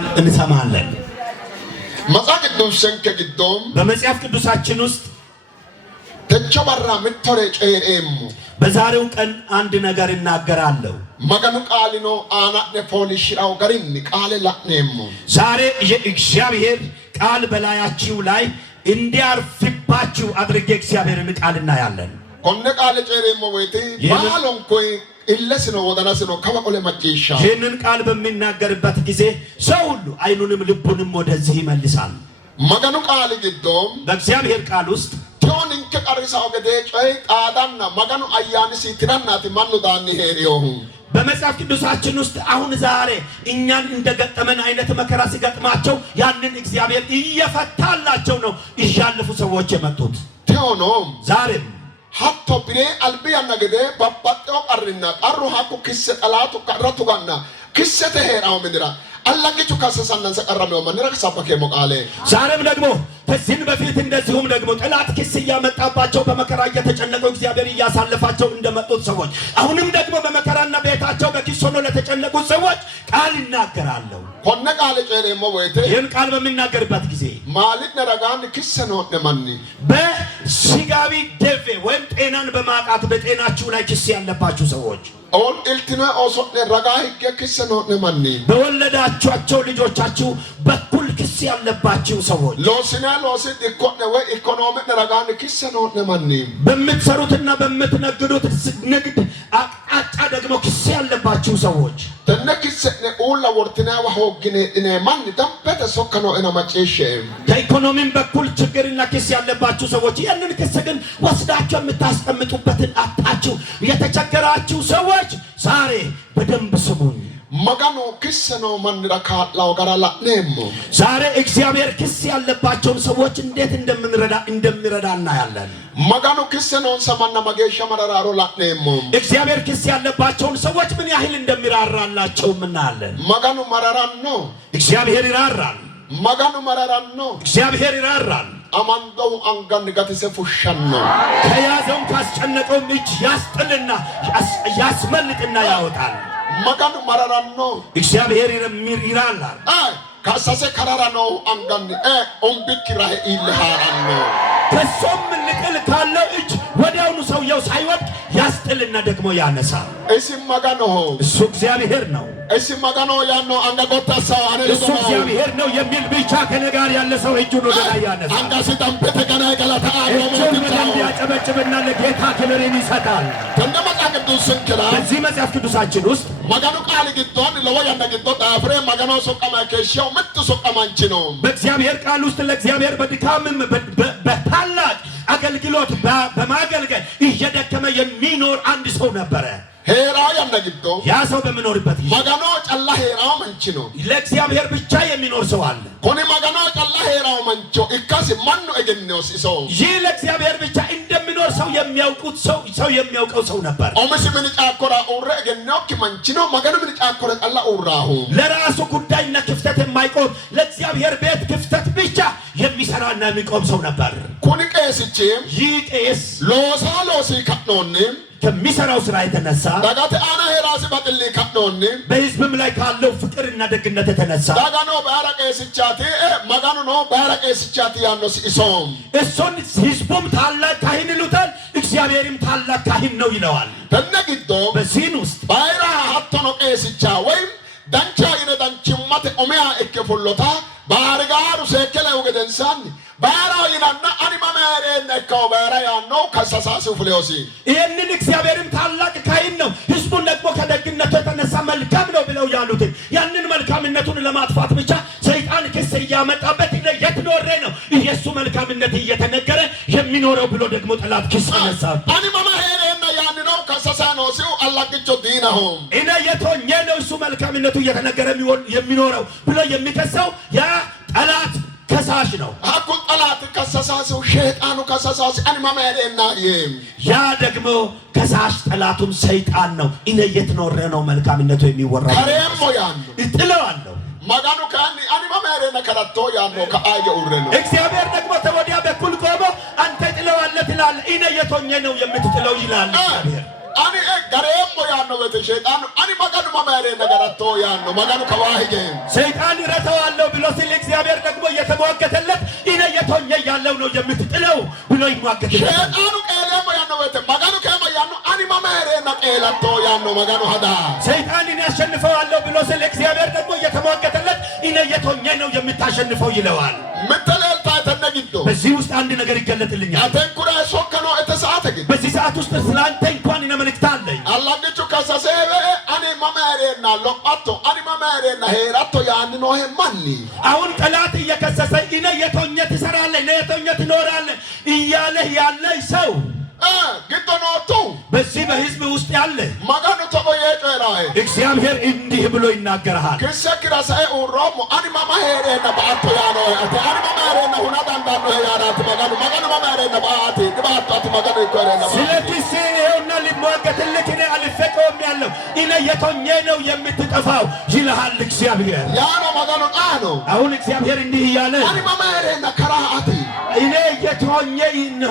ቃል እንሰማለን። መጽሐፍ ቅዱስን ከግዶም በመጽሐፍ ቅዱሳችን ውስጥ ተቸበራ ምትረ ጨኤም በዛሬው ቀን አንድ ነገር እናገራለሁ። መገኑ ቃልኖ አናነ ፖሊሽራው ገሪን ቃል ላኔም ዛሬ የእግዚአብሔር ቃል በላያችሁ ላይ እንዲያርፍባችሁ አድርጌ እግዚአብሔርን ቃል እናያለን። ኮነ ቃል ጨኤም ወይቴ ባሎን ኮይ ኢለስኖ ወደናስኖ ከመቆለ መጪሻ ይህንን ቃል በሚናገርበት ጊዜ ሰው ሁሉ አይኑንም ልቡንም ወደዚህ ይመልሳል። መገኑ ቃል ግዶም በእግዚአብሔር ቃል ውስጥ ቶን እንከ ቀርሳው ገደ ጨይ ጣዳና መገኑ አያንሲ ትናናት ማኑ ዳኒ ሄሪዮ በመጽሐፍ ቅዱሳችን ውስጥ አሁን ዛሬ እኛን እንደገጠመን አይነት መከራ ሲገጥማቸው ያንን እግዚአብሔር እየፈታላቸው ነው እያለፉ ሰዎች የመጡት። ቴዎኖም ዛሬም ሀቶ ብሬ አልቢያ ነገደ ባባጤው ቀርና ቀሩ ሀኩ ክስ ጠላቱ ቀረቱ ጋና ክስ ተሄራው ምድራ አላቂቹ ካሰሳናን ሰቀራሚው ማንረክ ሳበከ ሞቃለ ዛሬም ደግሞ ከዚህን በፊት እንደዚሁም ደግሞ ጠላት ክስ እያመጣባቸው በመከራ እየተጨነቁ እግዚአብሔር እያሳለፋቸው እንደመጡት ሰዎች አሁንም ደግሞ በመከራና ቤታቸው በኪስ ሆኖ ለተጨነቁት ሰዎች ቃል ይናገራለሁ። ኮነ ቃል ጨሬሞ ወይቴ ይህን ቃል በሚናገርበት ጊዜ ማሊክ ነረጋን ክስ ነው ነማኒ በስጋዊ ደዌ ወይም ጤናን በማጣት በጤናችሁ ላይ ክስ ያለባችሁ ሰዎች ኦል ኢልቲና ኦሶነ ረጋ ህገ ክስ ነው ነማኒ በወለዳችኋቸው ልጆቻችሁ በኩል ክስ ያለባችሁ ሰዎች ሎሲና ሎሲ ዲኮነ ወይ ኢኮኖሚ ነረጋን ክስ ነው ነማኒ በምትሰሩትና በምትነግዱት ንግድ አቅጣጫ ደግሞ ክስ ያለባችሁ ሰዎች ተነክስ ኡላ ወርቲና ወሆግኔ እኔ ማን ደምበተ ሶከኖ እና ማጨሸ ከኢኮኖሚም በኩል ችግርና ክስ ያለባችሁ ሰዎች ያንን ክስ ግን ወስዳችሁ የምታስቀምጡበትን አጣችሁ የተቸገራችሁ ሰዎች ዛሬ በደንብ ስሙኝ። መጋኖ ክስ ነው ማንራካ ላውጋራላ ነሞ ዛሬ እግዚአብሔር ክስ ያለባቸውን ሰዎች እንዴት እንደሚረዳ እናያለን። መጋኖ ክስ ነው ሰማና ማገሻ መራራሮ ላነሞ እግዚአብሔር ክስ ያለባቸውን ሰዎች ምን ያህል እንደሚራራላቸው እናያለን። መጋኖ መራራን ነው እግዚአብሔር ይራራል። መጋኖ መራራን ነው እግዚአብሔር ይራራል። አማንደው አንጋን ጋትሰ ፉሻን ነው ከያዘው ካስጨነቀው እጅ ያስጥልና ያስመልጥና ያወጣል። መጋኖ መራራን ነው እግዚአብሔር ይራራል። ካሳሰ ከራራ ነው አንጋን ኦምቢክራ ኢልሃራን ነው ከሶም ልቅል ካለው እጅ ወዲያውኑ ሰውየው ሳይወድ ያስጥልና ደግሞ ያነሳል። እሺ መጋኖ እሱ እግዚአብሔር ነው። እሺ መጋኖ ያኖ አንጋጎታ ሰው አነ እሱ እግዚአብሔር ነው የሚል ብቻ ከነጋር ያለ ሰው እጁን ወደ ላይ ያነሳል። አንጋሲ ተምበተ ገና ገላታ እጁን ወደ ያጨበጭብና ለጌታ ክብርን ይሰጣል። ተንደመጣ ቅዱስ እንከራ በዚህ መጽሐፍ ቅዱሳችን ውስጥ መጋኖ ቃል ግዶን ለወያና ግዶ ዳፍሬ መጋኖ ሶቀማ ከሻው ምት ሶቀማንቺ ነው በእግዚአብሔር ቃል ውስጥ ለእግዚአብሔር በድካምም በታላቅ አገልግሎት በማገልገል እየደከመ የሚኖር አንድ ሰው ነበረ። ሄራው ያንደግዶ ያ ሰው በሚኖርበት መጋኖ ጨላ ሄራው መንቺ ነው ለእግዚአብሔር ብቻ የሚኖር ሰው አለ። ኮኔ መጋኖ ጨላ ሄራው መንቾ ኢካስ ማን ነው እገነውስ ሰው ይህ ለእግዚአብሔር ብቻ እንደሚኖር ሰው የሚያውቁት ሰው የሚያውቀው ሰው ነበር። ኦመሲ ምን ጫቆራ ኦረ እገነው ከመንቺ ነው መጋኖ ምን ጫቆራ ጨላ ኦራሁ ለራሱ ጉዳይና ክፍተት የማይቆም ለእግዚአብሔር ቤት ክፍተት ብቻ የሚሰራና የሚቆም ሰው ነበር። ኮኒ ቄስቼ ይህ ቄስ ሎሲ ከኖኒ ከሚሰራው ስራ የተነሳ ዳጋት አና ሄራሲ በጥሊ ከኖኒ በህዝብም ላይ ካለው ፍቅርና ደግነት የተነሳ ዳጋኖ ባራቄስቻቲ መጋኖ ነው ባራቄስቻቲ ያኖስ ኢሶም እሱን ህዝቡም ታላቅ ካህን ይሉታል፣ እግዚአብሔርም ታላቅ ካህን ነው ይለዋል። ተነግዶ በዚህን ውስጥ ባይራ ሀቶኖ ቄስቻ ወይም ዳንቻ ይነዳንቺማተ ኦሜያ እከፎሎታ ባርጋሩ ሰከለ ወገደንሳን ባራው ይናና አኒማ ማረነ ከወራ ያነው ከሰሳሱ ፍሌዮሲ ይሄንን እግዚአብሔርም ታላቅ ካህን ነው ህዝቡን ደግሞ ከደግነቱ የተነሳ መልካም ነው ብለው ያሉት ያንን መልካምነቱን ለማጥፋት ብቻ ሰይጣን ክስ እያመጣበት የት ኖረ ነው ኢየሱ መልካምነት እየተነገረ የሚኖረው ብሎ ደግሞ ጠላት ክስ አነሳ። አኒማ ማረነ ያንነው ከሰሳኖ ሲው አላቅቾ ዲናሁ እኔ የቶኘ ነው እሱ መልካምነቱ እየተነገረ የሚኖረው ብሎ የሚከሰው ያ ጠላት ከሳሽ ነው። አኩ ጠላት ከሰሳው ሸይጣኑ ከሰሳው አንማ ማረና ያ ደግሞ ከሳሽ ጠላቱም ሰይጣን ነው። እኔ የትኖረ ነው መልካምነቱ የሚወራው ከረም ያን እጥለዋለሁ ማጋኑ ካኒ አንማ ማረና ከራቶ ያኖ ከአየ ኡረኖ እግዚአብሔር ደግሞ ተወዲያ በኩል ቆሞ አንተ ጥለዋለህ ትላለህ። እኔ የቶኘ ነው የምትጥለው ይላል እግዚአብሔር። ani gareemmo yaanno wete shaytaan ani maganu mamaare ነገራቶ ያኖ maganu ከዋህጌ ሰይጣን ይረታዋለሁ ብሎ ሲል እግዚአብሔር ደግሞ እየተሟገተለት እኔ የቶኛ ያለው ነው የምትጥለው ብሎ ይሟገተለት shaytaanu qeeleemo yaanno wete maganu ከማ ያኖ ani mamaare ነቀላቶ ያኖ maganu ሀዳ ሰይጣንን ያሸንፈዋለሁ ብሎ ሲል እግዚአብሔር ደግሞ እየተሟገተለት እኔ የቶኛ ነው የምታሸንፈው ይለዋል ምትለልታ ተነግዶ በዚህ ውስጥ አንድ ነገር ይገለጥልኛል አተንኩራ ሶከኖ እተሰዓተ ግን በዚህ ሰዓት ውስጥ ስላንተ እንኳን እኔ መልእክት አለኝ አላግቹ ከሰሰበ አኔ መማሬና ሎቃቶ አኔ መማሬና ሄራቶ ያን ነው ማኒ አሁን ጠላት እየከሰሰ እኔ የቶኛ ትሰራለህ እኔ የቶኛ ትኖራለህ እያለ ያለ ሰው ግዶኖቱ በዚህ በህዝብ ውስጥ ያለ ማጋኑ ተቆየ ጨራይ እግዚአብሔር እንዲህ ብሎ ይናገራል ከሰክራሳይ ኦሮሞ አኒ መማሄሬና ባቶ ያኖ አኒ መማሄሬና ሁናዳንዳኖ ያራቱ ማጋኑ መማሄሬና ባቲ ድባቱ ማጋኑ ይቆረና ስለዚህ ይኸውና ሊሟገትልህ እኔ አልፈቀውም ያለው እኔ የቶኛ ነው የምትጠፋው ይልሃል እግዚአብሔር ያኖ ማጋኑ ቃኖ አሁን እግዚአብሔር እንዲህ እያለ አኒ መማሄሬና ከራአቲ እኔ የቶኛ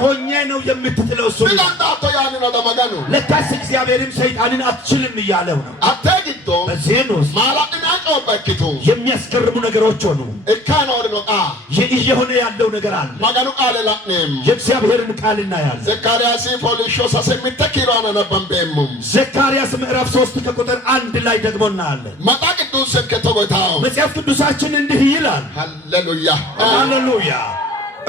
ሆኜ ነው የምትጥለው ስለንዳቶ ያን ነው ደማጋኑ ለካስ እግዚአብሔርም ሰይጣንን አትችልም እያለው ነው አተግዶ በዚህ ነው ማላጥና ጮበክቱ የሚያስገርሙ ነገሮች ሆኑ እካኖ ነው እየሆነ ያለው ነገር አለ ማጋኑ ቃል ላጥነም የእግዚአብሔርን ቃል እናያለን ዘካርያስ ፖሊሾ ሰሰሚተኪሮ አነነበምበም ዘካርያስ ምዕራፍ 3 ከቁጥር 1 ላይ ደግሞ እናያለን መጣ ቅዱስ ከተቦታው መጽሐፍ ቅዱሳችን እንዲህ ይላል ሃሌሉያ ሃሌሉያ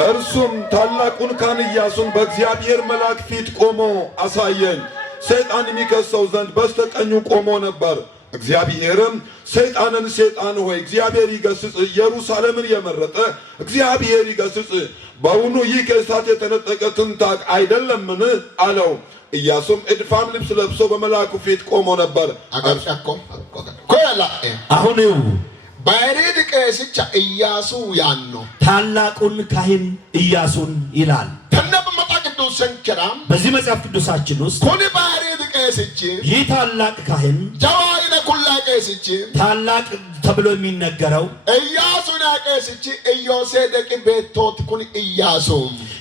እርሱም ታላቁን ካህን ኢያሱን በእግዚአብሔር መልአክ ፊት ቆሞ አሳየኝ ሰይጣን የሚከሰው ዘንድ በስተቀኙ ቆሞ ነበር እግዚአብሔርም ሰይጣንን ሰይጣን ሆይ እግዚአብሔር ይገስጽ ኢየሩሳሌምን የመረጠ እግዚአብሔር ይገስጽ በእውኑ ይህ ከእሳት የተነጠቀ ትንታግ አይደለምን አለው ኢያሱም እድፋም ልብስ ለብሶ በመልአኩ ፊት ቆሞ ነበር አጋርጫኮ ኮላ አሁን ባይሪድ ቀስቻ ኢያሱ ያኖ ታላቁን ካህን ኢያሱን ይላል ተነብ መጣ ቅዱስ ሰንከራም በዚህ መጽሐፍ ቅዱሳችን ውስጥ ኮኒ ባይሪድ ቀስቺ ይህ ታላቅ ካህን ጃዋይነ ኩላ ቀስቺ ታላቅ ተብሎ የሚነገረው ኢያሱን ቀስቺ ኢዮሴዴቅ ቤቶት ኩኒ ኢያሱ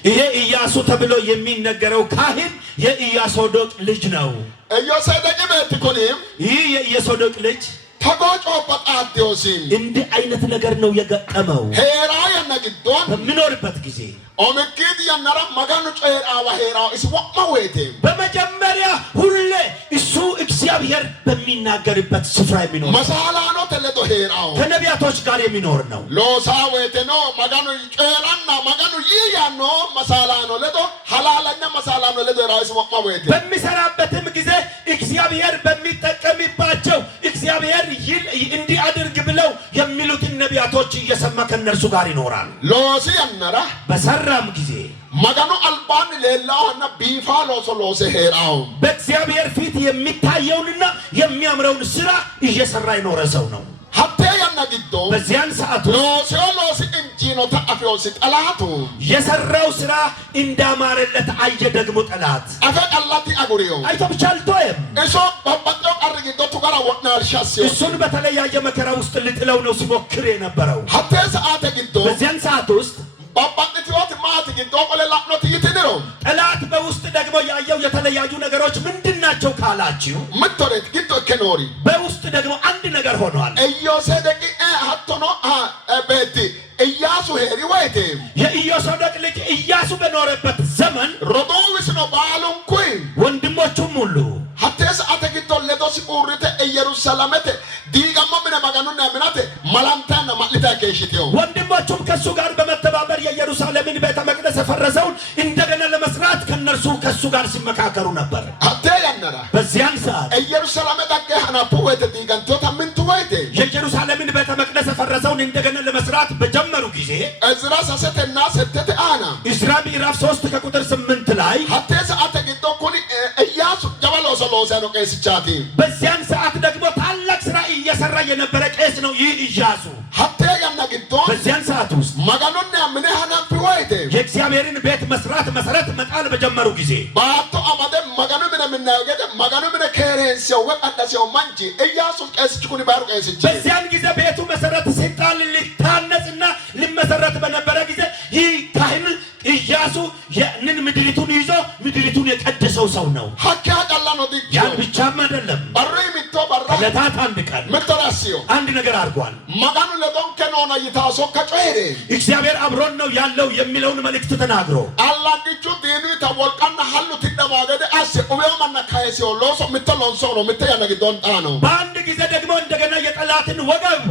ይሄ ኢያሱ ተብሎ የሚነገረው ካህን የኢያሶዶቅ ልጅ ነው ኢዮሴዴቅ ቤት ኩኒም ይህ የኢያሶዶቅ ልጅ ተጎጮ በጣቴውሲ እንዲህ አይነት ነገር ነው የገጠመው ሄራ የነግዶን በሚኖርበት ጊዜ ኦመኪድ የነራ ማጋኑ ጨራዋ ሄራው እስወማ ወይቴ በመጀመሪያ ሁሌ እሱ እግዚአብሔር በሚናገርበት ስፍራ የሚኖር መሳላኖ ተለዶ ሄራው ከነቢያቶች ጋር የሚኖር ነው ሎሳ ወይቴ ነው ማጋኑ ጨራና ማጋኑ ይያኖ መሳላኖ ለዶ ሐላላኛ መሳላኖ ለዶ ራስ ወማ ወይቴ በሚሰራበትም ጊዜ እግዚአብሔር በሚጠቀምባቸው እግዚአብሔር እንዲህ አድርግ ብለው የሚሉትን ነቢያቶች እየሰማ ከነርሱ ጋር ይኖራል ሎሲ የነራ በሰራም ጊዜ ማጋኑ አልባን ሌላውና ቢፋሎ ሶሎሴ ሄራው በእግዚአብሔር ፊት የሚታየውንና የሚያምረውን ስራ እየሰራ የኖረ ሰው ነው ሀብቴ ያናግዶ በዚያን ሰዓት ሎሲ እንጂኖ ተአፊዮሲ ጠላቱ የሰራው ስራ እንዳማረለት አየ ደግሞ ጠላት አፈቀላቲ አጉሪዮ አይቶ ብቻ አልተወም እሱ በባጠው አርግዶ ቱጋራ ወጥናል ሻሲ እሱን በተለያየ መከራ ውስጥ ልጥለው ነው ሲሞክር የነበረው ሀብቴ ሰዓተ ግዶ በዚያን ሰዓት ውስጥ ባባጥቲዎት ማት ግዶ ቆለላኖት ይትነው ጠላት በውስጥ ደግሞ ያየው የተለያዩ ነገሮች ምንድናቸው ካላችሁ ምትወረት ግዶ ከኖሪ በውስጥ ደግሞ አንድ ነገር ሆኗል ኢዮሴዴቅ ሀቶኖ ቤቲ ኢያሱ ሄሪ ወይቴ የኢዮሴዴቅ ልጅ ኢያሱ በኖረበት ዘመን ሮዶዊስ ነው ባሉን ኩይ ወንድሞቹም ሁሉ ሀቴስ አተግዶ ለዶስ ኡሪተ ኢየሩሳሌምተ ዲጋሞ ምን ማጋኑና ምናተ ማላንታና ማልታ ከሽቲዮ ወንድሞቹም ከሱ ጋር በመተባበር የኢየሩሳሌምን ቤተ መቅደስ ፈረሰውን እንደገና ለመስራት ከሱ ጋር ሲመካከሩ ነበር ሀቴ ያነራ በዚያን ሰዓት ኢየሩሳሌም ዳገሃና ፖወተ ዲጋንቶታ ምን ትወይቴ የኢየሩሳሌምን ቤተ መቅደስ ፈረሰውን እንደገና ለመስራት በጀመሩ ጊዜ እዝራ ሰሰተና ሰተተ አና ኢዝራ ምዕራፍ 3 ከቁጥር 8 ላይ ሀቴስ አተግዶ ኩኒ ኢያሱ ጀባሎ ሶሎሴ ነው ከስቻቲ በዚያን ሰዓት ደግሞ ታላቅ ስራ እየሰራ የነበረ ቄስ ነው ይህ ኢያሱ ሀቴ ያናግዶ በዚያን ሰዓት ውስጥ ማጋኑና ምን ሃናፊ ወይቴ የእግዚአብሔርን ቤት መስራት መሰረት መጣል በጀመሩ ጊዜ ባቶ አማደ ማጋኑ ምን ናገደ ማጋኑ ምን ከሬንሲው ወጣዳሲው ማንጂ ኢያሱ ቀስችኩኒ ባሩ ቀስች በዚያን ጊዜ ቤቱ መሰረት ሲጣል ሊታነጽና ሊመሰረት በነበረ ጊዜ ይህ ካህን ኢያሱ ያንን ምድሪቱን ይዞ ምድሪቱን የቀደሰው ሰው ነው ሀካ ዳላ ነው አንድ ነገር አድርጓል። maganu ledon kenona yitaso kacoere እግዚአብሔር አብሮን ነው ያለው የሚለውን መልእክት ተናግሮ alla gichu dinu ta volkanna hallu tidamagade asse ubemanna kayese oloso mittolonso no mittayana gidon tano በአንድ ጊዜ ደግሞ እንደገና የጠላትን ወገብ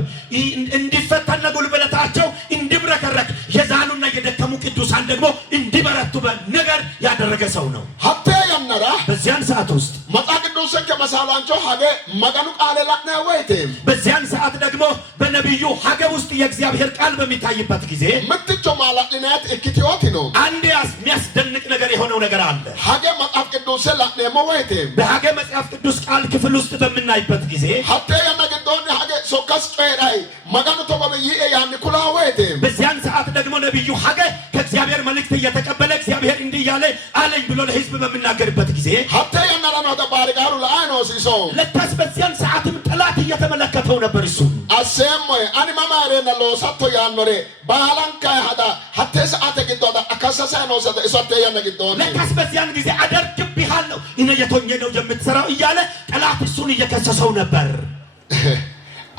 እንዲፈታና ጉልበታቸው እንዲብረከረክ የዛኑና የደከሙ ቅዱሳን ደግሞ እንዲበረቱ በነገር ያደረገ ሰው ነው። ሀተ ያነራ በዚያን ሰዓት ውስጥ መጣ ቅዱሳን ከመሳላንቸው ሀገ መገኑ ቃል ላና ወይቴ በዚያን ሰዓት ደግሞ በነብዩ ሀገ ውስጥ የእግዚአብሔር ቃል በሚታይበት ጊዜ ምትቾ ማላጥነት እክቲዮት ነው። አንድ የሚያስደንቅ ነገር የሆነው ነገር አለ። ሀገ መጽሐፍ ቅዱስ ላና ወይቴ በሀገ መጽሐፍ ቅዱስ ቃል ክፍል ውስጥ በምናይበት ጊዜ ሀተ ያነገዶን ሀገ ሶካስ ጮይራይ መገኑ ተቆበይ ያን ኩላ ወይቴ በዚያን ሰዓት ደግሞ ነብዩ ሀገ ከእግዚአብሔር መልእክት እየተቀበለ እግዚአብሔር እንዲህ ያለ አለኝ ብሎ ለሕዝብ በሚናገርበት ጊዜ ሀተ ያነራ ነው ተባረጋሩ ለአይኖስ ይሶ ለካስ በዚያን ሰዓትም ጠላት እየተመለከተው ነበር። እሱ አሰሞ አኒ ማማሬና ሎሳቶ ያኖሬ ባላንካ ሀዳ ሀተ ሰዓት ግዶዳ አካሳሳ ነው ሰደ እሷተ ያነግዶን ለካስ በዚያን ጊዜ አደርግብሃለሁ እኔ የቶኘ ነው የምትሰራው እያለ ጠላት እሱን እየከሰሰው ነበር።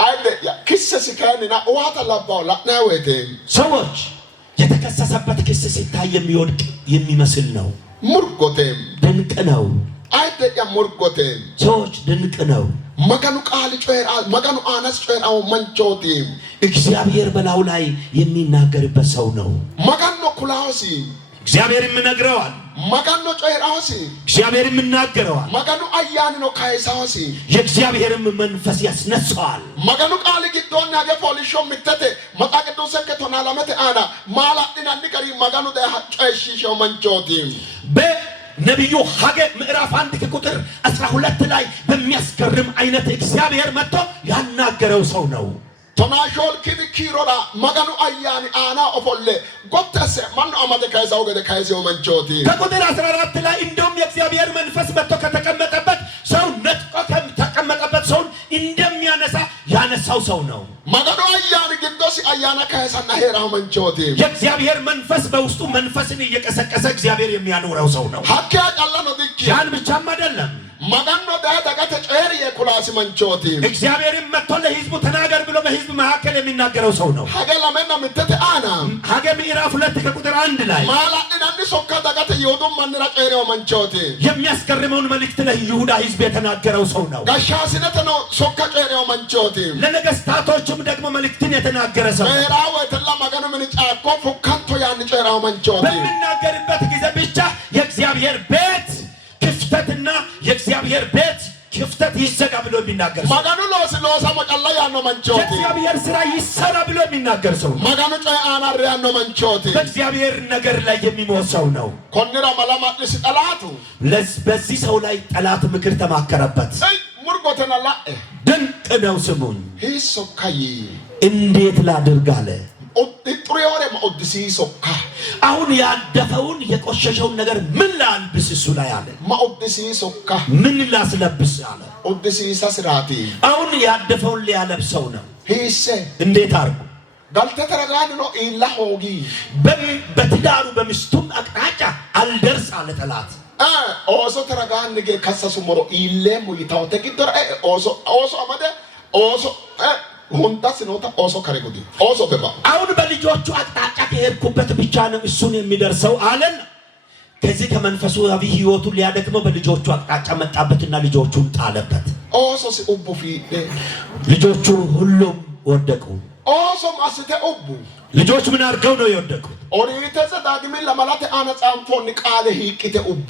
አይደ ያ ክሰስ ካንና ዋታ ላባው ላናወቴ ሰዎች የተከሰሰበት ክስ ሲታይ የሚወድቅ የሚመስል ነው። ሙርጎቴም ድንቅ ነው። አይደ ያ ሙርጎቴም ሰዎች ድንቅ ነው። መገኑ ቃል ጮራ መገኑ አናስ ጮራው መንቾቲ እግዚአብሔር በላው ላይ የሚናገርበት ሰው ነው። መገኑ ኩላውሲ እግዚአብሔር ይነግረዋል። መገኑ ጮራውሲ እግዚአብሔር ይናገረዋል። መገኑ አያን ነው ካይሳውሲ የእግዚአብሔርም መንፈስ ያስነሳዋል። መገኑ ቃል ግዶን ያገ ፖሊሾ ምተተ መጣ ቅዱስ ከቶና ለመተ አና ማላጥና ንቀሪ መገኑ ደ ጨሽሾ መንቾቲ በነብዩ ሀገ ምዕራፍ 1 ከቁጥር 12 ላይ በሚያስገርም አይነት እግዚአብሔር መጥቶ ያናገረው ሰው ነው። ቶናሾል ኪሮራ መገኑ አያኒ አና ኦፎለ ጎተሰ ማን አማደ ካይዛው ገደ ካይዘው መንቾቲ ከቁጥር 14 ላይ እንደውም የእግዚአብሔር መንፈስ መጥቶ ከተቀመጠበት ሰው ነጥቆ ከተቀመጠበት ሰው እንደሚያነሳ ያነሳው ሰው ነው። መገኑ አያኒ ግዶሲ አያና ካይሳና ሄራው መንቾቲ የእግዚአብሔር መንፈስ በውስጡ መንፈስን እየቀሰቀሰ እግዚአብሔር የሚያኖረው ሰው ነው። ሀኪ አቃላ ነው ዲኪ ያን ብቻም አይደለም። መገኑ ዳዳጋተ ጨር የኩላሲ መንቾቲ እግዚአብሔርም መጥቶ ለሕዝቡ ተናገር ብሎ በሕዝብ መካከል የሚናገረው ሰው ነው። ሀገ ለመና ምተተ አና ሀገ ምዕራፍ 2 ከቁጥር 1 ላይ ማላጥና ሶካ ዳጋተ ይወዱም ማንራ ጨሬው መንቾቲ የሚያስገርመውን መልእክት ለይሁዳ ሕዝብ የተናገረው ሰው ነው። ጋሻስነት ነው ሶካ ጨሬው መንቾቲ ለነገስታቶችም ደግሞ መልእክትን የተናገረ ሰው ነው። ራው የተላ መገኑ ምን ጫቆ ፉካንቶ ያን ጨራው መንቾቲ በሚናገርበት ጊዜ ብቻ የእግዚአብሔር ቤት ክፍተትና የእግዚአብሔር ቤት ክፍተት ይዘጋ ብሎ የሚናገር ሰው መገኑ ሎሳ መቀላ ያኖ መንቾቲ የእግዚአብሔር ስራ ይሰራ ብሎ የሚናገር ሰው መገኑ ጨይ አናር ያኖ መንቾቲ በእግዚአብሔር ነገር ላይ የሚሞት ሰው ነው። ኮንራ ማላማጥስ ጠላቱ በዚህ ሰው ላይ ጠላት ምክር ተማከረበት። ሙርጎተናላ ድንቅ ነው ስሙኝ። ሂሶካይ እንዴት ላድርግ አለ። ጥሩዮሬ ማኡድሲ ሶካ አሁን ያደፈውን የቆሸሸውን ነገር ምን ላልብስ እሱ ላይ አለ። ማኡድሲ ሶካ ምን ላስለብስ አለ። ኡድሲ ሳስራቲ አሁን ያደፈውን ሊያለብሰው ነው። ሂሰ እንዴት አርጉ ጋልተ ተረጋን ነው ኢላ ሆጊ በትዳሩ በሚስቱም አቅጣጫ አልደርስ አለ ጠላት። ኦሶ ተረጋን ንገ ከሰሱ ሞሮ ኢሌሙ ይታው ተቂደር ኦሶ አመደ ኦሶ ሁንታስ ነው ኦሶ ከረጉዲ ኦሶ በባ አሁን በልጆቹ አቅጣጫ ከሄድኩበት ብቻ ነው እሱን የሚደርሰው አለን። ከዚህ ከመንፈሱ አብይ ህይወቱ ሊያደክመው በልጆቹ አቅጣጫ መጣበትና ልጆቹን ጣለበት። ኦሶ ሲኡቡ ልጆቹ ሁሉም ወደቁ። ኦሶ ማስተ ኡቡ ልጆች ምን አድርገው ነው የወደቁት? ኦሪተ ዘዳግም ለማለት አነጻንፎን ቃል ህቂተ ኡቡ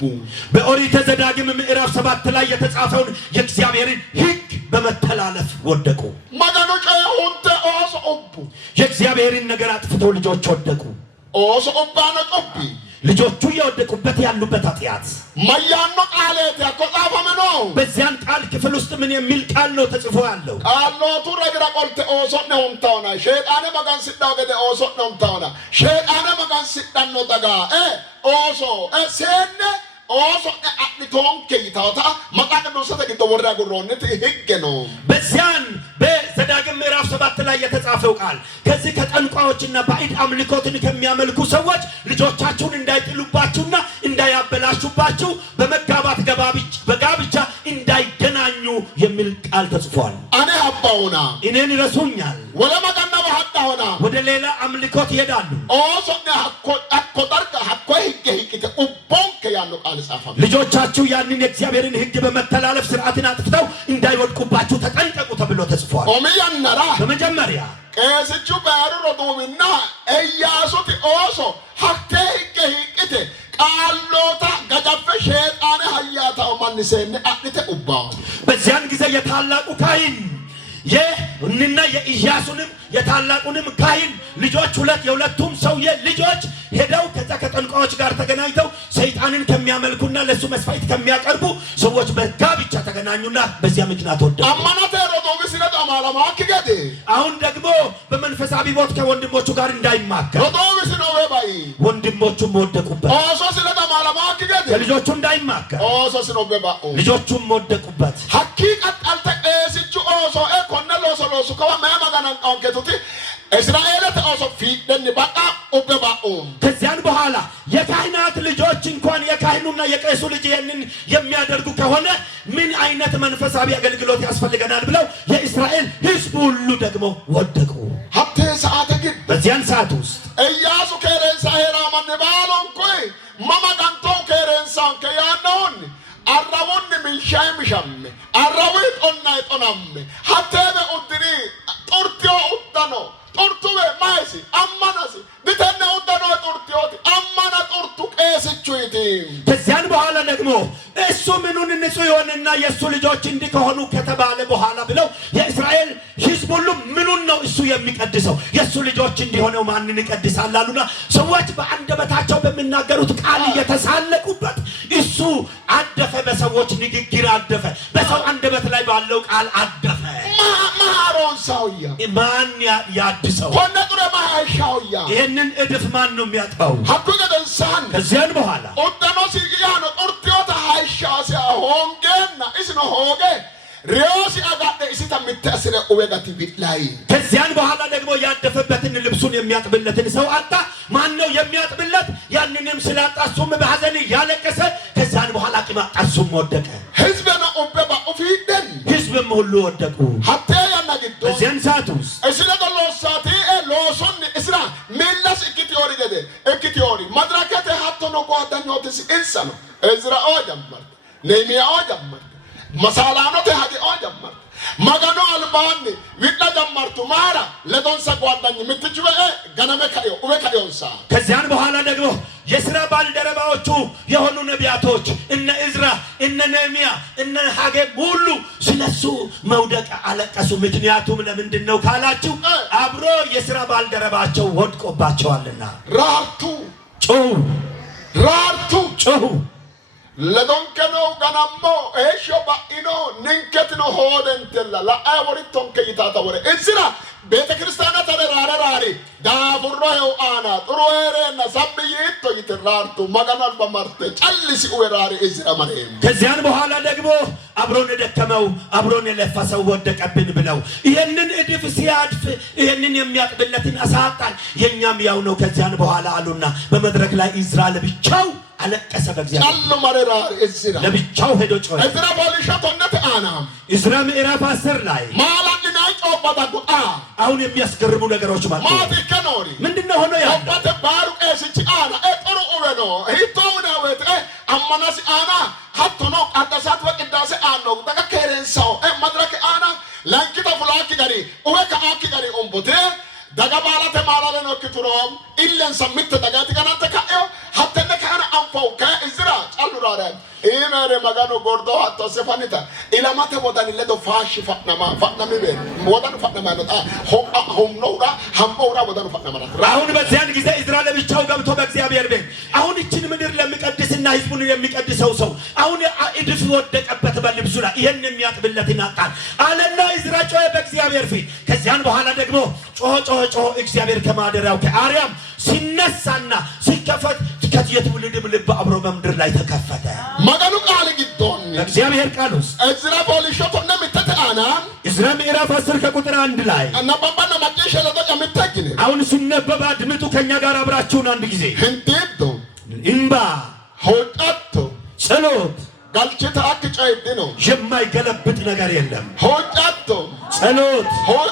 በኦሪተ ዘዳግም ምዕራፍ 7 ላይ የተጻፈውን የእግዚአብሔርን ህግ በመተላለፍ ወደቁ። መገኑ ጨሁንተ ኦሶ ኡቡ የእግዚአብሔርን ነገር አጥፍተው ልጆች ወደቁ። ኦሶ ኡባነ ጦቢ ልጆቹ የወደቁበት ያሉበት ኃጢአት ማያኖ ቃሌት ያቆጣፈመኖ በዚያን ቃል ክፍል ውስጥ ምን የሚል ቃል ነው ተጽፎ ያለው? ቃሎቱ ረግራ ቆልተ ኦሶ ነው እንታውና ሸይጣኔ መጋን ሲዳው ገደ ኦሶ ነው እንታውና ሸይጣኔ መጋን ሲዳን ነው ደጋ ኦሶ ሰነ ኦሶ አጥቶን ከይታውታ መቃቅዱስ ተገዶ ወራ ጉሮነት ህግ ነው። በዚያን በዘዳግም ምዕራፍ 7 ላይ የተጻፈው ቃል ከዚህ ከጠንቋዮችና ባዕድ አምልኮትን ከሚያመልኩ ሰዎች ልጆቻችሁን እንዳይጥሉባችሁና እንዳያበላሹባችሁ በመጋባት በጋብቻ እንዳይገናኙ የሚል ቃል ቃል ተጽፏል። አኔ አባውና እኔን ረሱኛል፣ ወለ መቀና ወሐጣውና ወደ ሌላ አምልኮት ይሄዳሉ። ኦሶነ አኮ ጠርቀ አኮ ህገ ኡቦንከ ያለው ቃል ጻፈ። ልጆቻችሁ ያንን የእግዚአብሔርን ሕግ በመተላለፍ ሥርዓትን አጥፍተው እንዳይወድቁባችሁ ተጠንቀቁ ተብሎ ተጽፏል። ኦሚያነራ በመጀመሪያ ቀስቹ ባሩሮዶምና ኢያሱት ኦሶ ሀቴ ህገ ቃሎታ ገጃፈ ሸይጣን ሀያታው ማንሰነ አጥተ ኡባ በዚያን ጊዜ የታላቁ ካህን የእንና የኢያሱንም የታላቁንም ካህን ልጆች የሁለቱም ሰውዬ ልጆች ሄደው ከዛ ከጠንቋዮች ጋር ተገናኝተው ሰይጣንን ከሚያመልኩና ለሱ መስዋዕት ከሚያቀርቡ ሰዎች በጋብቻ ተገናኙና በዚያ ምክንያት ወደቁ። አማናተ ሮዶምስ ነጣ ማለማ ከገደ አሁን ደግሞ በመንፈሳዊ ሕይወት ከወንድሞቹ ጋር እንዳይማከር ሮዶምስ ነው ወባይ ወንድሞቹም ወደቁበት። ኦሶስ ነጣ ማለማ ከገደ ከልጆቹ እንዳይማከር ኦሶስ ነው በባኦ ልጆቹም ወደቁበት። ሐቂቀት አልተቀስቹ ኦሶ ኮነሎሶሎሱ ከማማጋናን አንከቱቲ እስራኤል ተኦሶ ፊደን ባቃ ኦበባኦ ከዚያን በኋላ የካህናት ልጆች እንኳን የካህኑና የቄሱ ልጅ ይህንን የሚያደርጉ ከሆነ ምን አይነት መንፈሳዊ አገልግሎት ያስፈልገናል ብለው የእስራኤል ሕዝብ ሁሉ ደግሞ ወደቁ። ሀብቴ ሰዓተ ግን በዚያን ሰዓት ውስጥ ኢያሱ ከሬንሳ ሄራማን ባሎን ኮይ ማማጋንቶ ከሬንሳን ከያነውን አራውን ምንሻይ ምሻም አራዊት ኦናይ ጦናም ሀቴበ ኡድሪ ጦርቲዮ ኡዳኖ ጦርቱበ ማይሲ አማናሲ ዲተነ ኡዳኖ ጦርቲዮቲ አማና ጦርቱ ቀስቹይቲ ከዚያን በኋላ ደግሞ እሱ ምኑን ንጹህ ይሆንና የእሱ ልጆች እንዲህ ከሆኑ ከተባለ በኋላ ብለው የእስራኤል ሕዝብ ሁሉ ምኑን ነው እሱ የሚቀድሰው? የእሱ ልጆች እንዲሆነው ማንን ይቀድሳል አሉና ሰዎች በአንደበታቸው በሚናገሩት ቃል እየተሳለቁበት እሱ አደፈ። በሰዎች ንግግር አደፈ። በሰው አንደበት ላይ ባለው ቃል አደፈ። ማሮን ሳውያ ማን ያድሰው? ኮነጥረ ማሻውያ ይሄንን እድፍ ማን ነው የሚያጥበው? ሀኩ ገደንሳን ከዚያን በኋላ ኦዳኖ ሲያኖ ጦርቲዮታ ሃይሻሲያ ሆንገና እስኖ ሆገ ሪዮሲ አጋደ እስታ ምታስረ ኦዌጋቲ ቢላይ ከዚያን በኋላ ደግሞ ያደፈበትን ልብሱን የሚያጥብለትን ሰው አጣ። ማን ነው የሚያጥብለት? ያንንም ስላጣ እሱም በሐዘን ያለቀሰ ከዚያን በኋላ ቂማጣ እሱም ወደቀ። ህዝብ ነው ኦበባ ኦፊደን ህዝብም ሁሉ ወደቁ። ሀብቴ ያናግዶ በዚያን ሰዓት ውስጥ እስለ ሎሳቲ ሎሶን እስራ ሚላስ እክቲዮሪ ገደ እክቲዮሪ መድራከተ ሀቶ ነው ጓዳኞትስ እንሰኖ እዝራ ኦጀመር ነሚያ ኦጀመር መሳላኖተ ሀዲ ኦጀመር ማጋኖ አልባን ዊላ ጀመርቱ ማራ ለዶንሳ ጓዳኝ ምትጅበ ገነመ ካዮ ኡበ ካዮንሳ ከዚያን በኋላ ደግሞ የሥራ ባልደረባዎቹ የሆኑ ነቢያቶች እነ እዝራ እነ ነህምያ እነ ሐጌ ሁሉ ስለሱ መውደቅ አለቀሱ። ምክንያቱም ለምንድን ነው ካላችሁ አብሮ የሥራ ባልደረባቸው ወድቆባቸዋልና ራርቱ ጮሁ፣ ራርቱ ጮሁ። ለዶንከኖ ገናሞ ኤሾ ባኢኖ ንንከትኖ ሆደንተላ ለአይ ወሪቶን ከይታታ ወረ እዝራ ቤተ ክርስቲያና ተደራራሪ ዳቡሮ ሄው አና ጥሩዌሬና ሰብይቶ ይትራርቱ መገናል በማርተ ጨልሲ ወራሪ እዝራ ማረም ከዚያን በኋላ ደግሞ አብሮን የደከመው አብሮን የለፈሰው ወደቀብን ብለው ይሄንን እድፍ ሲያድፍ ይሄንን የሚያጥብለትን አሳጣን። የኛም ያው ነው ከዚያን በኋላ አሉና በመድረክ ላይ እዝራ ለብቻው አለቀሰ። በእግዚአብሔር ጫሉ ማረራ እዝራ ለብቻው ሄዶ ጮኸ። እዝራ ፖሊሻ ተነተ አና እዝራ ምዕራፍ 10 ላይ ማላንና ጮባታ ጉጣ አሁን የሚያስገርሙ ነገሮች ማለት ማቲ ከኖሪ ምንድነው ሆኖ ያለው? ኦባተ ባሩ ኤስቺ አና ጥሩ ኡበኖ ሂቶውና ወተ አማናሲ አና ሀቶኖ አዳሳት ወቅዳሴ አኖ ተከከረንሳው መድረክ አና ላንኪታ ፍላኪ ጋሪ ኡበ ከአኪ ጋሪ ኦምቦቴ ደጋባላተ ማላለ ነው ክትሮም ኢለን ሰምት ደጋቲ ከናተ ካዮ ሀተነ ካና አንፈው ከእዝራ ጫሉ ራራን ኢመረ ማጋኖ ጎርዶ ሀቶ ሰፋኒታ ኢላማተ ቦታን ለዶ ፋሽ ፈናሚ ቤ ወዳን ፈናማ ነው ሆም ነውራ ሀምቦራ ወዳን ፈናማ ነው። አሁን በዚያን ጊዜ እዝራ ለብቻው ገብቶ በእግዚአብሔር ቤት አሁን እቺን ምድር ለሚቀድስና ሕዝቡን የሚቀድሰው ሰው አሁን እድፍ ወደቀበት በልብሱ ላይ ይሄን የሚያጥብለትን አጣን አለና እዝራ ጮኸ በእግዚአብሔር ፊት። ከዚያን በኋላ ደግሞ ጮሆ እግዚአብሔር ከማደሪያው ከአርያም ሲነሳና ሲከፈት ከየትውልድም ልብ አብሮ በምድር ላይ ተከፈተ። ማጋኑ ቃል ግዶን እግዚአብሔር ቃል ውስጥ እዝራ ፖሊሾ ተነ ምተተአና እዝራ ምዕራፍ 10 ከቁጥር 1 ላይ አናባባና ማጨሸ ለዶ የምታግነ አሁን ሲነበብ አድምጡ ከኛ ጋር አብራችሁን አንድ ጊዜ እንዴት እንባ፣ ሆጣቶ ጸሎት፣ galchita akka coydino የማይገለብጥ ነገር የለም hoccatto ጸሎት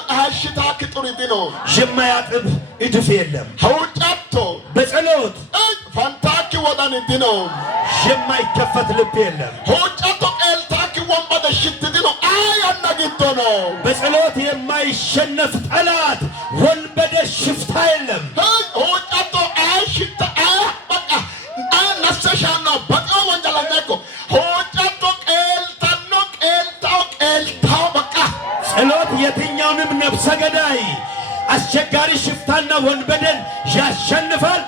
hashita akka xuridino የማያጥብ እድፍ የለም hoccatto በጸሎት fantaakki wodanidino የማይከፈት ልብ የለም hoccatto qeeltaakki wombadashitidino ayanna giddono በጸሎት የማይሸነፍ ጠላት ወንበደ ሽፍታ የለም hoccatto ashita በቃ ነፍሰሻና በጣም ወንጀለኛ እኮ hoccatto qeeltaው በቃ ጸሎት የትኛውንም ነፍሰ ገዳይ አስቸጋሪ ሽፍታና ወንበደን ያሸንፋል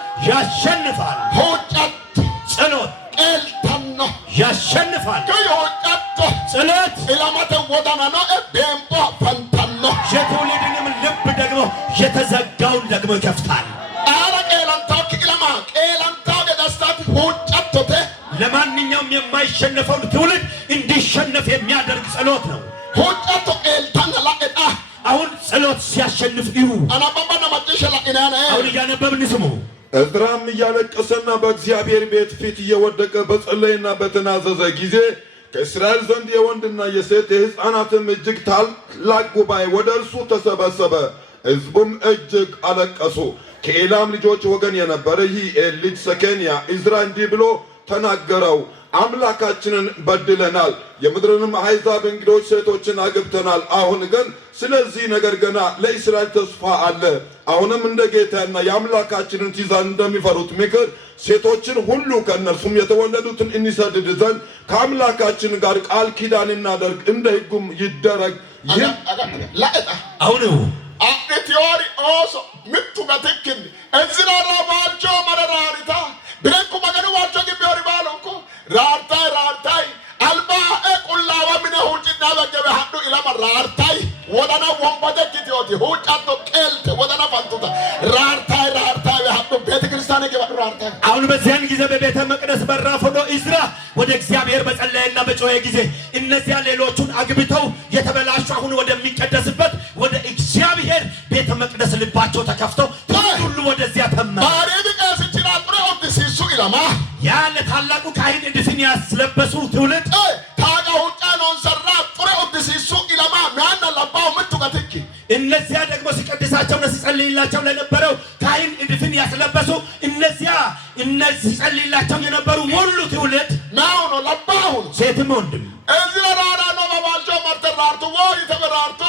hoccatto ጸሎት qeeltanno ያሸንፋል hoccatto ጸሎት ilamate wodanano dembo fantanno የትውልድንም ልብ ደግሞ የተዘጋውን ደግሞ ይከፍታል ara qeelantaw ilama qeelantaw gedastat hoccatto te ለማንኛውም የማይሸነፈውን ትውልድ እንዲሸነፍ የሚያደርግ ጸሎት ነው hoccatto qeeltanna la'eta አሁን ጸሎት ሲያሸንፍ እዩ anababana matishela inana አሁን እያነበብን ስሙ ዕዝራም እያለቀሰና በእግዚአብሔር ቤት ፊት እየወደቀ በጸለየና በተናዘዘ ጊዜ ከእስራኤል ዘንድ የወንድና የሴት የሕፃናትም እጅግ ታላቅ ጉባኤ ወደ እርሱ ተሰበሰበ። ሕዝቡም እጅግ አለቀሱ። ከኤላም ልጆች ወገን የነበረ ይሂኤል ልጅ ሰኬንያ ዕዝራ እንዲህ ብሎ ተናገረው። አምላካችንን በድለናል፣ የምድርንም አሕዛብ እንግዶች ሴቶችን አግብተናል። አሁን ግን ስለዚህ ነገር ገና ለእስራኤል ተስፋ አለ። አሁንም እንደ ጌታና የአምላካችንን ትእዛዝ እንደሚፈሩት ምክር ሴቶችን ሁሉ ከእነርሱም የተወለዱትን እንሰድድ ዘንድ ከአምላካችን ጋር ቃል ኪዳን እናደርግ፣ እንደ ሕጉም ይደረግ። la'eta አሁን atiyoori ooso mittu gatikkinni ezirara waalcho mara raarita birenku maganu waalcho gibbeori baalonko raartai albaa qullaawa mine huucinna beggebe hadhu ilama raartai wodana wombade gitiyooti huuccatto qeelte wodana fantuta raartai be hadhu ቤተ ክርስቲያን ገባዱ raartai አሁን በዚያን ጊዜ በቤተ መቅደስ በራፍ ሆኖ ዕዝራ ወደ እግዚአብሔር በጸለየና በጮኸ ጊዜ እነዚያ ሌሎቹን አግብተው የተበላሹ አሁን ወደሚቀደስበት ወደ እግዚአብሔር ቤተ መቅደስ ልባቸው ተከፍተው ሁሉ ወደዚያ ተመለሱ ባሪድ ቀስችና ጥሬ ኦዲሲሱ ኢላማ ያ ለታላቁ ካህን ዕድፍን ያስለበሱ ትውልድ ታጋ ሁጫ ነው ሰራ ጥሬ ኦዲሲሱ ኢላማ ማና ለባው ምቱ ጋትኪ እነዚያ ደግሞ ሲቀድሳቸውና ሲጸልይላቸው ለነበረው ካህን ዕድፍን ያስለበሱ እነዚህ ሲጸልይላቸው የነበሩ ሙሉ ትውልድ ናው ነው ለባው ሴትም ወንድም እዚህ ለራራ ነው ባባልጆ መርተራርቱ ወይ ተበራርቱ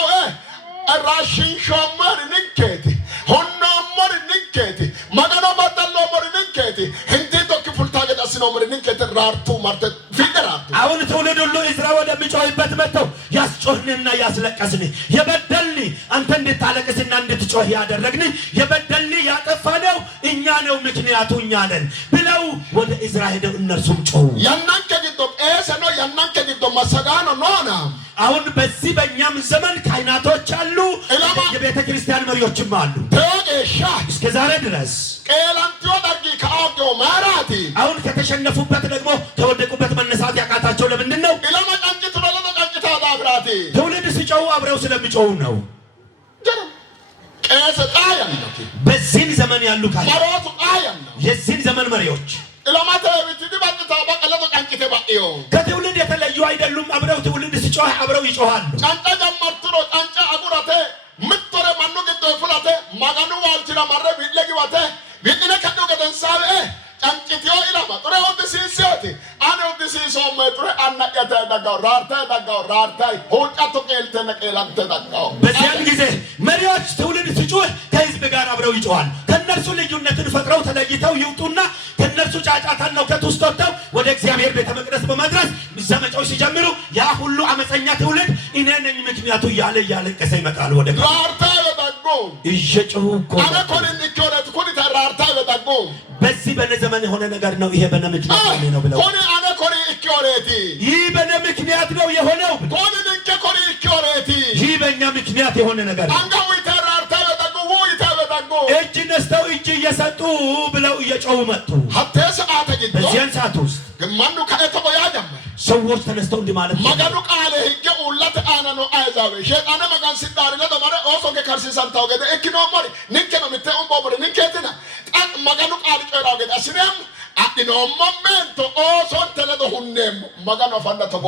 ራሽን ሾመር ንከቲ ሆኖመር ንከቲ ማጋኖ ባደሎ መር ንከቲ እንዴ ዶክ ፉልታ ገዳስ ነው መር ንከቲ ራርቱ ማርተ ፊደራቱ አሁን ትውልድ ሁሉ ዕዝራ ወደሚጮህበት መጥተው ያስጮህንና ያስለቀስን የበደልኒ አንተ እንድታለቅስና እንድትጮህ ያደረግን የበደልኒ ያጠፋነው እኛ ነው ምክንያቱ እኛ ነን ብለው ወደ ዕዝራ ሄደው እነርሱም ጮሁ ያናንከ ግዶ ኤሰኖ ያናንከ ግዶ ማሰጋኖ ኖና አሁን በዚህ በእኛም ዘመን ካህናቶች አሉ የቤተ ክርስቲያን መሪዎችም አሉ ተወገሻ እስከ ዛሬ ድረስ ቀላንቲዮ ዳርጊ ካአጎ ማራቲ አሁን ከተሸነፉበት ደግሞ ተወደቁበት መነሳት ያቃታቸው ለምንድን ነው ኢላማቃንጭት ለለቃንጭታ ዳብራቲ ትውልድ ሲጮሁ አብረው ስለሚጮሁ ነው ጀሩ ቀሰ ጣያን ነው በዚህን ዘመን ያሉ ካህናት ማሮቱ ጣያን ነው የዚህን ዘመን መሪዎች ኢላማተ ቢትዲ ባጥታ ባቀለቶ ቃንጭቴ ባዮ ከትውልድ የተለዩ አይደሉም አብረው ትውልድ ሲጮህ አብረው ይጮሃሉ ጫንጫ ጀመርትሮ ጫንጫ አጉራቴ ምትረ ማኑ ግዶ ፍላቴ ማጋኑ ዋልችላ ማረ ቢለጊዋቴ ቢድነ ከዱ ገደንሳቤ ጫንጭቲዮ ኢላማ ጥሬ ኦዲሲሲዮቲ አነ ኦዲሲሶ መጥሬ አናቀተ ዳጋው ራርታይ ሆጫቶ ቀልተነ ቀላንተ ዳጋው በዚያን ጊዜ መሪዎች ትውልድ ሲጮህ ከህዝብ ጋር አብረው ይጮሃሉ ከነርሱ ልዩነትን ፈጥረው ተለይተው ይውጡና ከነርሱ ጫጫታና ውከት ውስጥ ወጥተው ወደ እግዚአብሔር ቤተ መቅደስ በመድረስ ዘመቻው ሲጀምሩ ያ ሁሉ አመፀኛ ትውልድ እኔ ነኝ ምክንያቱ እያለቀሰ ይመጣል ወደ ራርታይ በዳጎ እየጮሁ እኮ አነ ኮንን ኢኮነት ኮኒ ራርታይ በዳጎ በዚህ በነ ዘመን የሆነ ነገር ነው ይሄ በነ ምክንያት ነው ብለው ኮኒ አነ ኮኒ ኢኮኔቲ ይህ በነ ምክንያት ነው የሆነው ኮኒ ንከ ኮኒ ኢኮኔቲ ይህ በእኛ ምክንያት የሆነ ነገር አንጋው ራርታይ በዳጎ ወይ ተበዳጎ እጅ ነስተው እጅ እየሰጡ ብለው እየጮሁ መጡ ሀብቴ ሰዓተ ጊዜ በዚያን ሰዓት ውስጥ ግማኑ ከእተቆ ያጀመር ሰዎች ተነስተው እንዲህ ማለት መጋኑ ቃለ ህገ ኡላት አነ ነው አይዛበ ሸጣነ መጋን ሲዳሪ ለደማረ ኦሶ ከከርሲሳን ታውገደ እኪኖ ሞሪ ንከ ነው ምተው ቦቦረ ንከትና ጣቅ መጋኑ ቃል ጮራው ገዳ ሲነም አዲኖ ሞመንቶ ኦሶ ተለዶ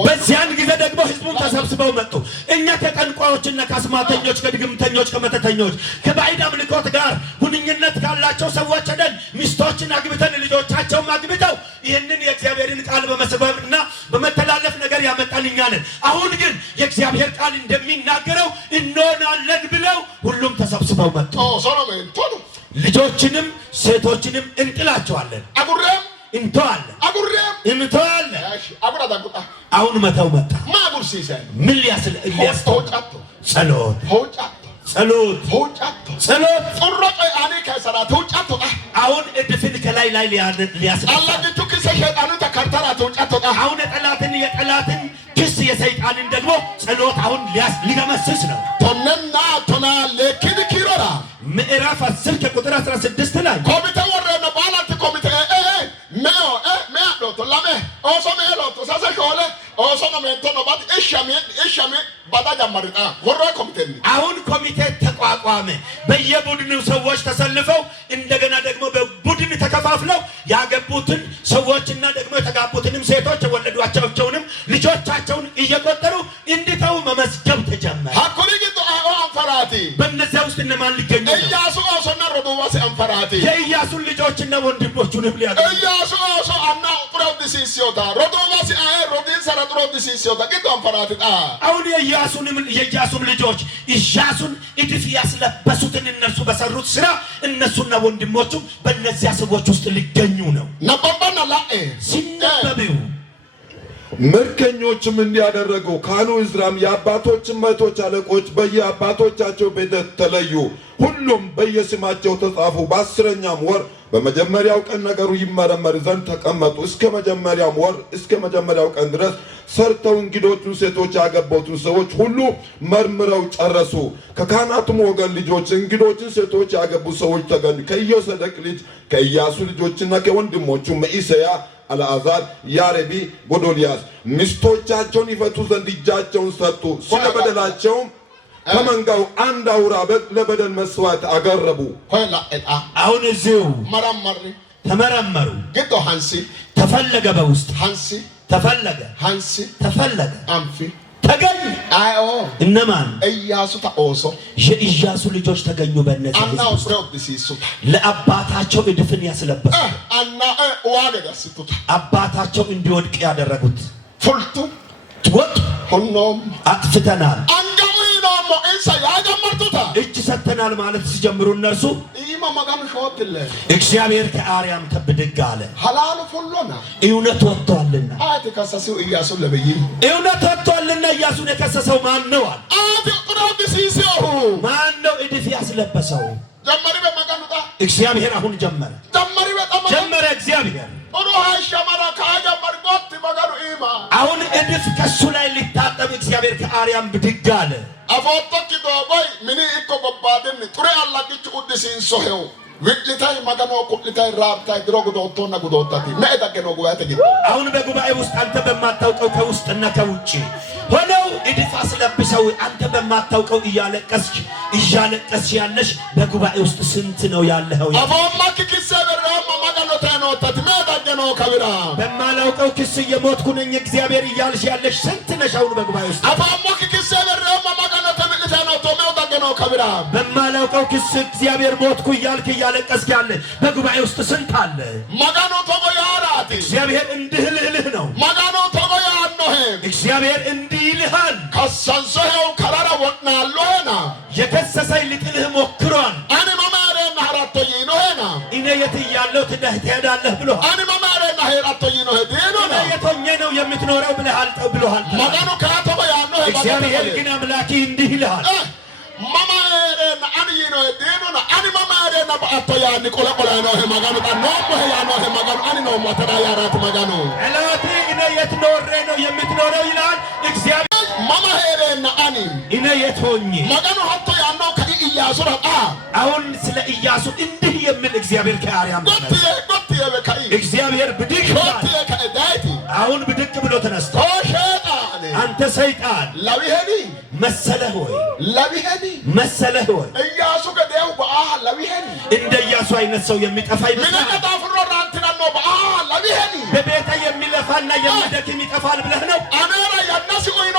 በዚያን ጊዜ ደግሞ ህዝቡን ተሰብስበው መጡ። እኛ ከጠንቋዮችና ከአስማተኞች ከድግምተኞች ከመተተኞች ከባዕድ አምልኮት ጋር ግንኙነት ካላቸው ሰዎች ሄደን ሚስቶችን አግብተን ልጆቻቸውን አግብተው ይህንን የእግዚአብሔርን ቃል በመስበብና በመተላለፍ ነገር ያመጣን እኛ ነን። አሁን ግን የእግዚአብሔር ቃል እንደሚናገረው እንሆናለን ብለው ሁሉም ተሰብስበው መጡ። ልጆችንም ሴቶችንም እንጥላቸዋለን፣ እንተዋለን። አሁን መተው መጣ። ምን ጸሎት አሁን እድፍን ከላይ አሁን የጠላትን ክስ የሰይጣንን ደግሞ ጸሎት አሁን ሊገመስስ ነው። ምዕራፍ 10 ከቁጥር 16 ላይ ኮሚቴ ወረነ ባላት ኮሚቴ አሁን ኮሚቴ ተቋቋመ። በየቡድኑ ሰዎች ተሰልፈው እንደገና ደግሞ በቡድን ተከፋፍለው ያገቡትን ሰዎችና ደግሞ የተጋቡትንም ሴቶች የወለዷቸውንም ልጆቻቸውን እየቆጠሩ እንዲተው መመዝገብ ተጀመረ። በእነዚያ ውስጥ እነማን ሊገኙ ነው? የኢያሱን ልጆችና ወንድሞቹንም ሊያገኙ አሁን የኢያሱን ልጆች ኢያሱን እድፍ ያስለበሱትን እነርሱ በሰሩት ስራ እነሱና ወንድሞቹ በእነዚያ ሰዎች ውስጥ ሊገኙ ነው። ሲነበቡ ምርኮኞችም እንዲያደረጉ ካህኑ ዕዝራም የአባቶችም መቶች አለቆች በየአባቶቻቸው ቤት ተለዩ። ሁሉም በየስማቸው ተጻፉ። በ10ኛም ወር በመጀመሪያው ቀን ነገሩ ይመረመር ዘንድ ተቀመጡ። እስከ መጀመሪያው ቀን ድረስ ሰርተው እንግዶቹን ሴቶች ያገቡትን ሰዎች ሁሉ መርምረው ጨረሱ። ከካህናቱም ወገን ልጆች እንግዶችን ሴቶች ያገቡ ሰዎች ተገኙ። ከኢዮሴዴቅ ልጅ ከኢያሱ ልጆችና ከወንድሞቹ መኢሰያ፣ አልዓዛር፣ ያሬቢ፣ ጎዶልያስ ሚስቶቻቸውን ይፈቱ ዘንድ እጃቸውን ሰጡ። ስለ በደላቸውም ከመንጋው አንድ አውራ በግ ለበደል መስዋዕት አቀረቡ። አሁን እዚሁ ተመረመሩ። ተፈለገ፣ በውስጥ ተፈለገ፣ ተገኙ። እነማን? የኢያሱ ልጆች ተገኙ። በእነዚህ ለአባታቸው እድፍን ያስለበሱ፣ አባታቸው እንዲወድቅ ያደረጉት ወጡ። አጥፍተናል፣ እጅ ሰጥተናል ማለት ሲጀምሩ እነርሱ እግዚአብሔር ከአርያም ብድግ አለ። እውነት ወጥቷልና ኢያሱን የከሰሰው ማን ነው? ማን ነው እድፍ ያስለበሰው? እግዚአብሔር አሁን ጀመረ። እግዚአብሔር አሁን እድፍ ከሱ ላይ ሊታጠብ እግዚአብሔር ከአርያም ብድግ አለ። አሁን በጉባኤ ውስጥ አንተ በማታውቀው ከውስጥና ከውጭ ሆነው እድፍ አስለብሰው አንተ በማታውቀው እያለቀስሽ ያለሽ በጉባኤ ውስጥ ስንት ነው ያለኸው? በማላውቀው ክስ እየሞትኩ ነኝ እግዚአብሔር እያልሽ ያለሽ ስንት ነሽ? አሁን በጉባኤ ውስጥ በማላውቀው ክስ እግዚአብሔር ሞትኩ እያልክ እያለቀስክ ያለ በጉባኤ ውስጥ ስንት አለ? እግዚአብሔር እንዲህ ልልህ ነው። እግዚአብሔር እንዲህ ይልሃል። የከሰሰኝ ሊጥልህ ሞክሯል። እኔ የት እያለሁ ትሄዳለህ ብሎሃል። እኔ የት ሆኜ ነው የምትኖረው ብሎሃል። እግዚአብሔር ግን አምላኪ እንዲህ ይልሃል። እኔ የት ኖሬ ነው የምትኖረው ይላል እግዚአብሔር። እኔ የት ሆኜ አሁን ስለ ኢያሱ እንዲህ የሚል እግዚአብሔር ከአርያም እግዚአብሔር ብድግ አሁን ብድግ ብሎ ተነስቶ አንተ ሰይጣን መሰለህ ወይ እንደ ኢያሱ አይነት ሰው የሚጠፋ ይመስላል? ለቢሄኒ በቤተ የሚለፋና የሚደክም ይጠፋል ብለህ ነው? አሜራ ያናሲ ኦይኖ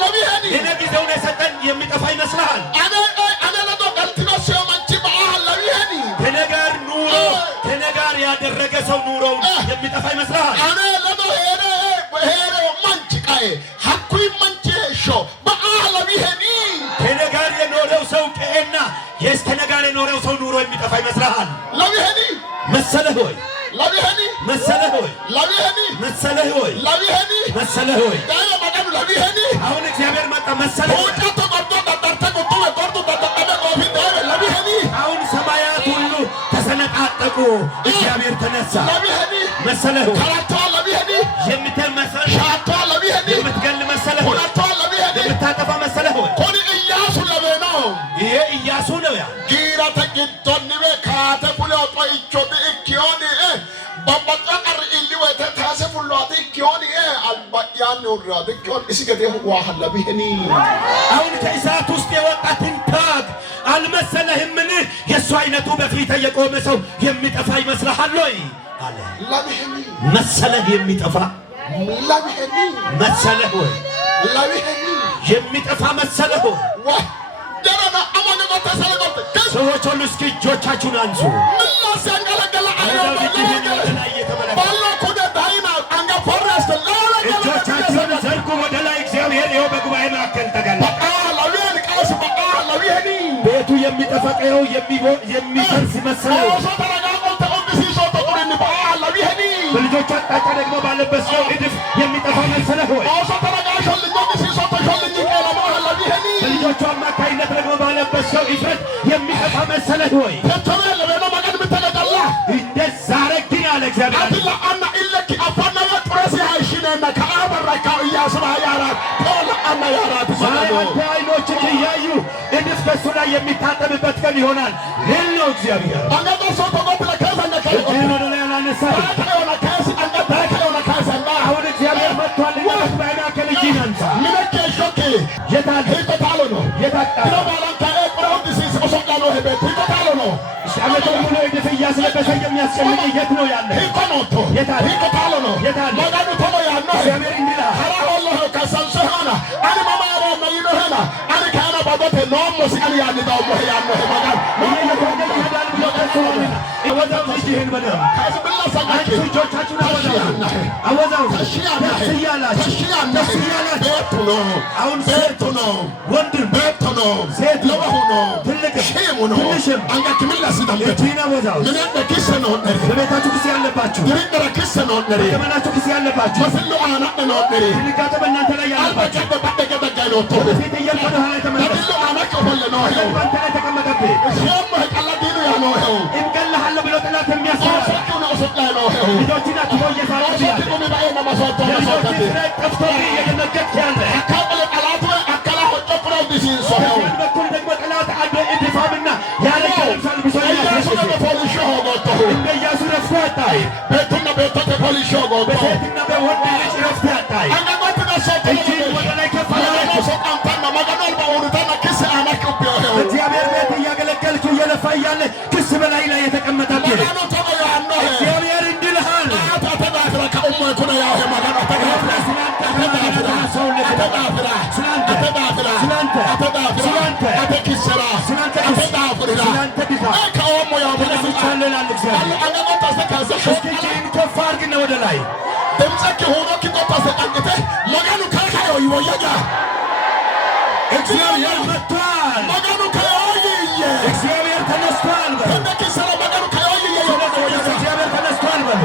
ለቢሄኒ እኔ ጊዜውን የሰጠን የሚጠፋ ይመስልሃል? አኔ ለዶ ገልቲኖስ የማንቺ ለቢሄኒ ከነጋር ኑሮ ከነጋር ያደረገ ሰው ኑሮው የሚጠፋ ይመስልሃል? አኔ ለዶ ሄረ ማንቺ ቃዬ ሐኩይ ማንቺ ሾ ለቢሄኒ ከነጋር የኖረው ሰው ቀኤና ከነጋር የኖረው ሰው ኑሮ የሚጠፋ ይመስልሃል? ለቢሄኒ መሰለህ ሆይ ለቢሄኒ መሰለህ ሆይ ለቢሄኒ መሰለህ ሆይ ለቢሄኒ መሰለህ ሆይ ዳያ ማቀም ለቢሄኒ አሁን እግዚአብሔር መጣ መሰለህ ሆይ አሁን ሰማያት ሁሉ ተሰነጣጠቁ እግዚአብሔር ተነሳ መሰለህ ሆይ የምትል መሰለህ የምትገል መሰለህ ሆይ የምታጠፋ መሰለህ ሆይ ይሄ ኢያሱ ነው ያ አሁን ከእሳት ውስጥ የወጣ ትንታግ አልመሰለህምን? የእሱ አይነቱ በፊት የቆመ ሰው የሚጠፋ ይመስልሃል ወይ አለ። መሰለህ የሚጠፋ መሰለህ ወይ የሚጠፋ መሰለህ ወይ? ሰዎች ሁሉ እስኪ እጆቻችሁን አንሱ። እጆቻችሁን ዘርጉ ወደ ላይ። እግዚአብሔር ይኸው በጉባኤ መካከል ተገለጠ። ቤቱ የሚጠፈቀው የሚፈርስ መሰለው። በልጆቹ አቅጣጫ ደግሞ ባለበት ሰው እድፍ የሚጠፋ መሰለህ ወይ? በልጆቹ አማካይነት ደግሞ ባለበት ሰው እፍረት የሚጠፋ መሰለህ ወይ? እንደዛ አረግን አለ እግዚአብሔር። አንተ አይኖችህ እያዩ እድፍ ከእሱ ላይ የሚታጠብበት ቀን ይሆናል። ይህን ነው እግዚአብሔር። እጅህን ወደ ላይ አላነሳህም። አሁን እግዚአብሔር መጥቷል። በጉባኤ መካከል እጅህን አንሳ። ዓመቱን ሙሉ እድፍ እያስለበሰ የሚያስጨንቅ የት ነው ያለ? እግዚአብሔር እንዲህ በቤታችሁ ክስ ያለባችሁ በዘመናችሁ ክስ ያለባችሁ ድንጋጤ በእናንተ ላይ ያለባችሁ በፊት እያልክ ወደ ኋላ የተመለስክ በአንተ ላይ ተቀመጠብህ እንገድልሃለሁ ብሎ ጠላት የሚያስብ ልጆችን አትሞ እየሳለብህ ያለ የልጆችን ስራ ጠፍቶብህ እየደነገጥክ ያለ በዚያን በኩል ደግሞ ጠላት አንድ እድፋምና ያረጀ ልብስ አልብሶ እንደ ኢያሱ ረፍት አጣይ በሴትና በወንድ ልጅ ረፍት አጣይ እጅን ወደ ላይ ከፍ እግዚአብሔር ቤት እያገለገልክ እየለፋ እያለ ክስ በላይ ላይ የተቀመጠብህ እግዚአብሔር እንዲልሃል ወደ ላይ እግዚአብሔር መጥቷል። እግዚአብሔር ተነስቷል። እግዚአብሔር ተነስቷል በሉ።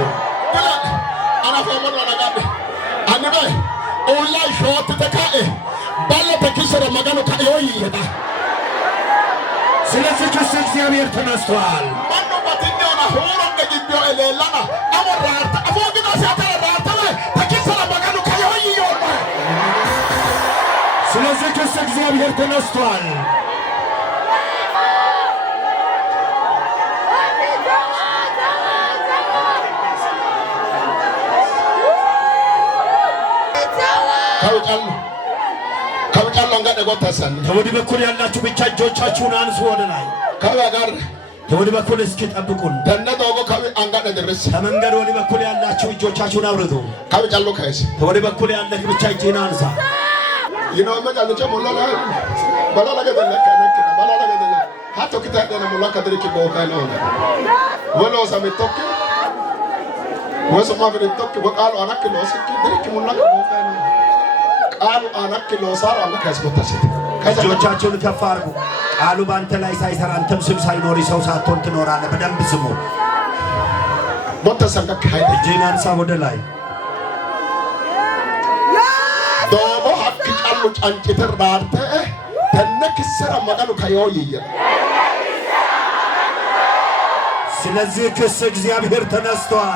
ስለዚህ ክስ እግዚአብሔር ተነስቷል። ስለዚህ ክስ እግዚአብሔር ተነስቷል። ከወዲህ በኩል ያላችሁ ብቻ እጆቻችሁን አንሱ ወደ ላይ። ወደ በኩል እስኪ ጠብቁን። ተነ ዶጎ ካቢ አንጋደ ድረስ ከመንገድ ወደ በኩል ያላችሁ እጆቻችሁን አውርዱ። ካቢ ጫሎ ካይስ ወደ በኩል ያለህ ብቻ እጅህን አንሳ። ይነው መጫለቸ ሞላላ ባላላ ገደለ ከነከ ባላላ ገደለ ሃቶ ከታደነ ሞላ ከድርክ ቦካ ነው ወሎ ሰምቶክ ወሰማ ብርቶክ ወቃሉ አናክ ነው ስኪ ድርክ ሞላ ቦካ ነው ቃሉ አናክ ነው ሳራ አማካስ ቦታሰት እጆቻችሁን ከፍ አድርጉ። ቃሉ ባንተ ላይ ሳይሰራ አንተም ስም ሳይኖር ሰው ሳትሆን ትኖራለህ። በደንብ ስሙ። ቦታሰንከ ካይደ እጅህን አንሳ ወደ ላይ ዶቦ ሀቅ ቃሉ ጫንጭተር ዳርተ ተነክሰራ መቀኑ ካዮይየ ስለዚህ ክስ እግዚአብሔር ተነስቷል።